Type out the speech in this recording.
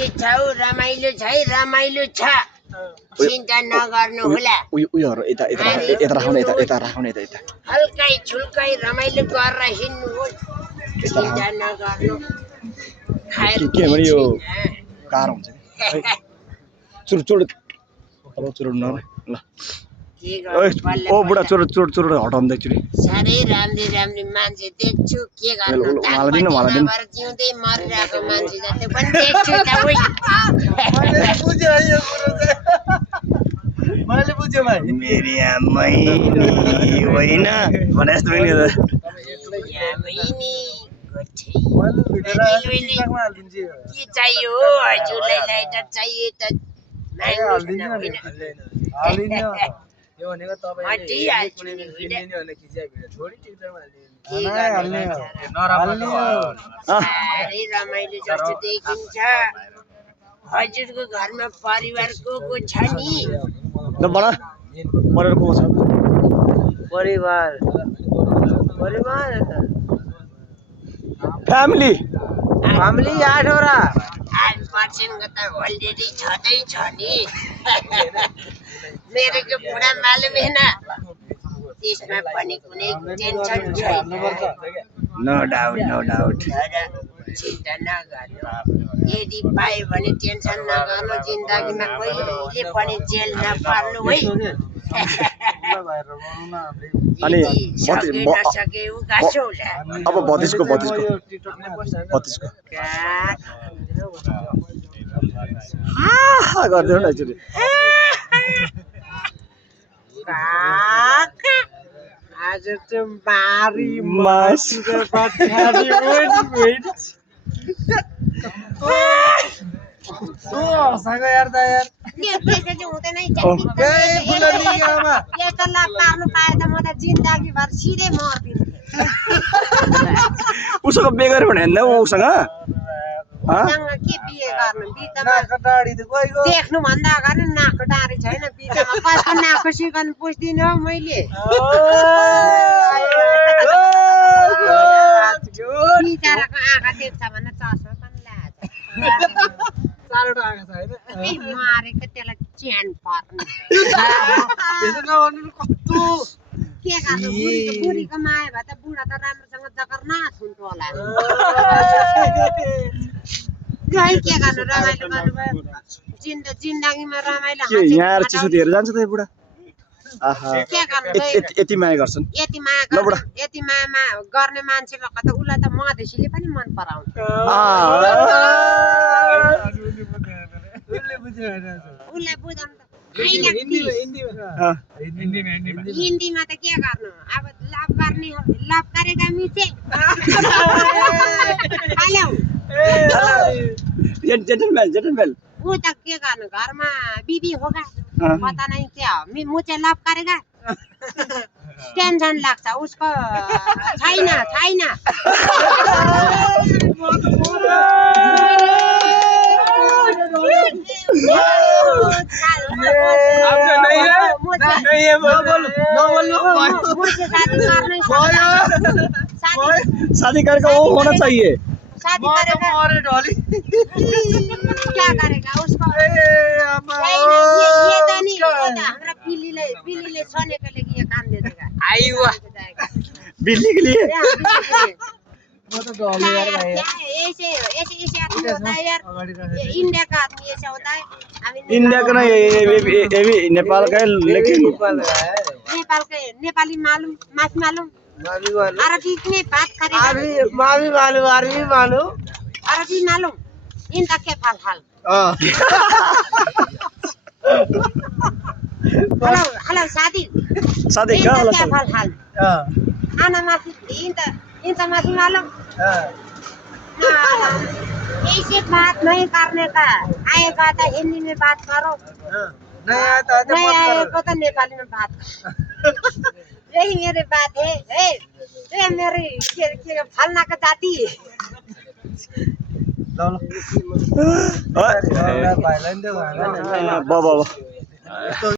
के छौ रमाइलो छ है रमाइलो छ चिन्ता नगर्नु होला उयोहरु यता राखौँ यता हल्काई छुल्काई रमाइलो गरेर हिँड्नु हो चिन्ता नगर्नु खाएर के भने यो गाह्रो हुन्छ नि चुर अब चुर न ल ओ बुढा चुर हटाउँदै एकचोटी साह्रै राम्री मान्छे देख्छु के गर्नु भएर जिउँदै मरिरहेको मान्छे जस्तो पनि देख्छु त उही मैले बुझ्यो भाइ मेरी आमै होइन भने जस्तो पनि के चाहियो हजुरलाई लाइटर चाहियो त यो भनेको तपाईले कुनै फिल्म नि भने खिचिया भिडियो छोडी टिकटकमा साह्रै रमाइलो जस्तो देखिन्छ हजुरको घरमा परिवार को छ नि ल बडा परिवार को छ परिवार फ्यामिली 8 वटा 8% त अलरेडी छँदै छ नि मेरो को बुढा मालुम हैन त्यसमा पनि कुनै टेन्सन छैन नो डाउट चिन्ता नगर्नु यदि पायो भने टेन्सन नगर्नु जिन्दगीमा कहिले पनि जेल नपर्नु है अनि नसके उकासौला अब 32 को हा गर्दै न एकचोटी आज त बारी मास पठारी सँग यार त यार पैसा चाहिँ हुँदैन है यस्तो लाभ पार्नु पाए त म त जिन्दगी भर सिधै मर्दिन्थे उसँग बेगर भने हैन उसँग के बिहे गर्नु बिचमा देख्नु भन्दा अगाडि नाकको डाँडी छैन बिचमा कसको नाकको सिकन पुछ्दिनँ हौ मैले बिचराको आँखा देख्छ भने चस्मा पनि लाग्छ 4 वटा आँखा छ हैन मारेको त्यसलाई च्यान पर्ने त्यसो नभन्नु कस्तो के गर्नु बुढीको माया भए त बुढा त राम्रोसँग जगर्नाथ हुन्थ्यो होला गाई के गर्नु रमाइलो गर्नुभयो जिन्दगीमा रमाइलो के यहाँ चिसो दिएर जान्छ त बुढा आहा के गर्नु यति माया गर्छन् यति माया गर्ने मान्छेको त उसलाई त मधेसीले पनि मन पराउँछ उसलाई बुझाउनु हिन्दीमा त के गर्नु अब लभ गरेका मिचे हेलो जेन्टलमैन ऊ त के गर्नु घरमा बिबी होगा पता नहीं क्या मुझे लभ गरेगा टेन्सन लाग्छ उसको छैन शादी करके वो होना चाहिए शादी करेगा क्या करेगा उसको ये तो नहीं हमरा बिल्ली सोने के लिए ये काम दे देगा बिल्ली के लिए म त डले यार भाइ ऐसे आदमी होता है यार इंडिया का आदमी ऐसा होता है इंडिया का नहीं ये भी नेपाल का है लेकिन नेपाल के नेपाली मालूम अरबी में बात करेगा अरबी मालूम इनका क्या हाल हेलो शादी क्या हाल आना माफी इनका माफी मालूम ऐसे बात नहीं करने का आएगा तो हिंदी में बात करो नहीं आता तो नेपाली में बात करो यही मेरी बात है ये मेरी फलना का जाति बाबा